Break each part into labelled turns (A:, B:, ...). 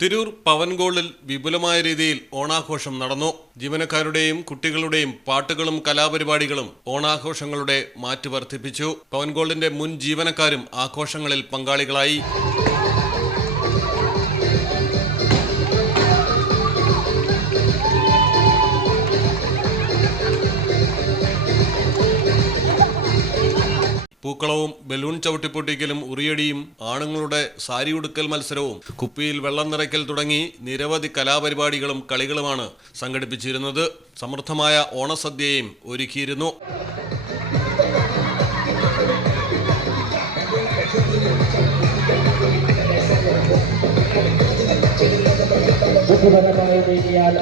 A: തിരൂർ പവൻഗോളിൽ വിപുലമായ രീതിയിൽ ഓണാഘോഷം നടന്നു. ജീവനക്കാരുടെയും കുട്ടികളുടെയും പാട്ടുകളും കലാപരിപാടികളും ഓണാഘോഷങ്ങളുടെ മാറ്റ് വർദ്ധിപ്പിച്ചു പവൻഗോളിന്റെ മുൻ ജീവനക്കാരും ആഘോഷങ്ങളിൽ പങ്കാളികളായി. പൂക്കളവും ബലൂൺ ചവിട്ടിപ്പൊട്ടിക്കലും ഉറിയടിയും ആണുങ്ങളുടെ സാരി ഉടുക്കൽ മത്സരവും കുപ്പിയിൽ വെള്ളം നിറയ്ക്കൽ തുടങ്ങി നിരവധി കലാപരിപാടികളും കളികളുമാണ് സംഘടിപ്പിച്ചിരുന്നത്. സമൃദ്ധമായ ഓണസദ്യയും ഒരുക്കിയിരുന്നു.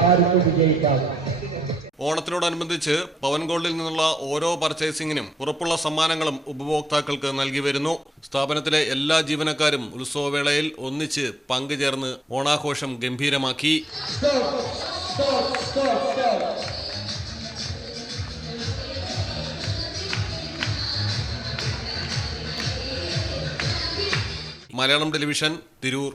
B: ആർക്കും വിജയിക്കാം.
A: ഓണത്തിനോടനുബന്ധിച്ച് പവൻ ഗോൾഡിൽ നിന്നുള്ള ഓരോ പർച്ചേസിംഗിനും ഉറപ്പുള്ള സമ്മാനങ്ങളും ഉപഭോക്താക്കൾക്ക് നൽകി വരുന്നു. സ്ഥാപനത്തിലെ എല്ലാ ജീവനക്കാരും ഉത്സവവേളയിൽ ഒന്നിച്ച് പങ്കുചേർന്ന് ഓണാഘോഷം ഗംഭീരമാക്കി. മലയാളം ടെലിവിഷൻ തിരൂർ.